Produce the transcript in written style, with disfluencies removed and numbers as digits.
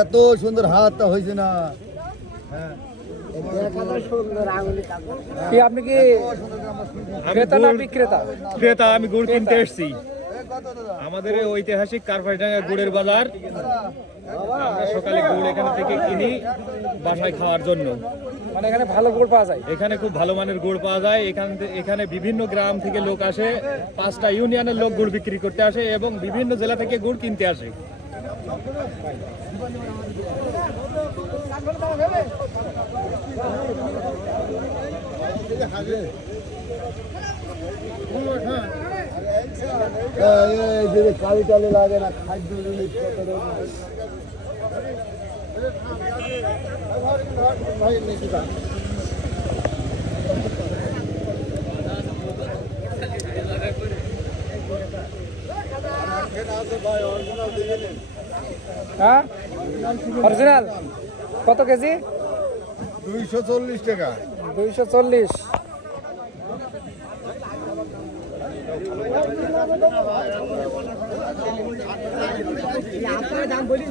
এত সুন্দর হাতটা হয়েছে না। আপনি কি ক্রেতা না বিক্রেতা? ক্রেতা, আমি গুড় কিনতে এসেছি। আমাদের ঐতিহাসিক কারফাইডাঙ্গা গুড়ের বাজার। আমরা সকালে গুড় এখান থেকে কিনি বাসায় খাওয়ার জন্য। মানে এখানে ভালো গুড় পাওয়া যায়? এখানে খুব ভালো মানের গুড় পাওয়া যায়। এখানে বিভিন্ন গ্রাম থেকে লোক আসে, 5টা ইউনিয়নের লোক গুড় বিক্রি করতে আসে এবং বিভিন্ন জেলা থেকে গুড় কিনতে আসে। কালি টালি লাগে না, খাদ্য হ্যাঁ অরিজিনাল কত কেজি? 240 টাকা। 240। আপনার দাম বলি